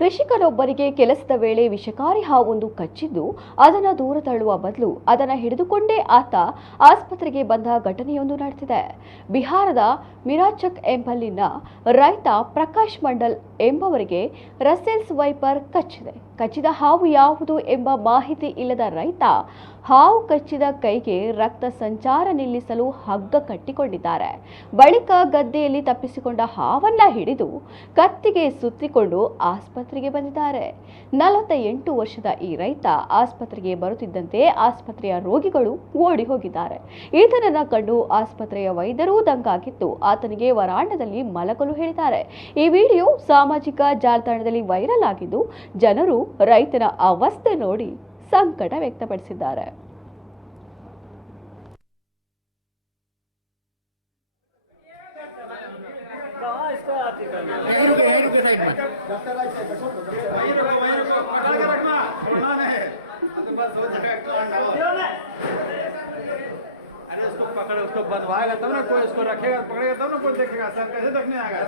ಕೃಷಿಕನೊಬ್ಬರಿಗೆ ಕೆಲಸದ ವೇಳೆ ವಿಷಕಾರಿ ಹಾವೊಂದು ಕಚ್ಚಿದ್ದು ಅದನ್ನು ದೂರ ತಳ್ಳುವ ಬದಲು ಅದನ್ನು ಹಿಡಿದುಕೊಂಡೇ ಆತ ಆಸ್ಪತ್ರೆಗೆ ಬಂದ ಘಟನೆಯೊಂದು ನಡೆದಿದೆ. ಬಿಹಾರದ ಮಿರಾಚಕ್ ಎಂಬಲ್ಲಿನ ರೈತ ಪ್ರಕಾಶ್ ಮಂಡಲ್ ಎಂಬವರಿಗೆ ರಸೆಲ್ಸ್ ವೈಪರ್ ಕಚ್ಚಿದೆ. ಕಚ್ಚಿದ ಹಾವು ಯಾವುದು ಎಂಬ ಮಾಹಿತಿ ಇಲ್ಲದ ರೈತ ಹಾವು ಕಚ್ಚಿದ ಕೈಗೆ ರಕ್ತ ಸಂಚಾರ ನಿಲ್ಲಿಸಲು ಹಗ್ಗ ಕಟ್ಟಿಕೊಂಡಿದ್ದಾರೆ. ಬಳಿಕ ಗದ್ದೆಯಲ್ಲಿ ತಪ್ಪಿಸಿಕೊಂಡ ಹಾವನ್ನ ಹಿಡಿದು ಕತ್ತಿಗೆ ಸುತ್ತಿಕೊಂಡು ಆಸ್ಪತ್ರೆಗೆ ಬಂದಿದ್ದಾರೆ. 48 ವರ್ಷದ ಈ ರೈತ ಆಸ್ಪತ್ರೆಗೆ ಬರುತ್ತಿದ್ದಂತೆ ಆಸ್ಪತ್ರೆಯ ರೋಗಿಗಳು ಓಡಿ ಹೋಗಿದ್ದಾರೆ. ಈತನನ್ನ ಕಂಡು ಆಸ್ಪತ್ರೆಯ ವೈದ್ಯರೂ ದಂಗಾಗಿದ್ದು ಆತನಿಗೆ ವರಾಂಡದಲ್ಲಿ ಮಲಗಲು ಹೇಳಿದ್ದಾರೆ. ಈ ವಿಡಿಯೋ ಸಾಮಾಜಿಕ ಜಾಲತಾಣದಲ್ಲಿ ವೈರಲ್ ಆಗಿದ್ದು ಜನರು ರೈತನ ಅವಸ್ಥೆ ನೋಡಿ ಸಂಕಟ ವ್ಯಕ್ತಪಡಿಸಿದ್ದಾರೆ. अरे उसको पकड़े, उसको बंधवाएगा तब ना कोई, उसको रखेगा, पकड़ेगा तब ना कोई देखेगा। सर कैसे देखने आएगा?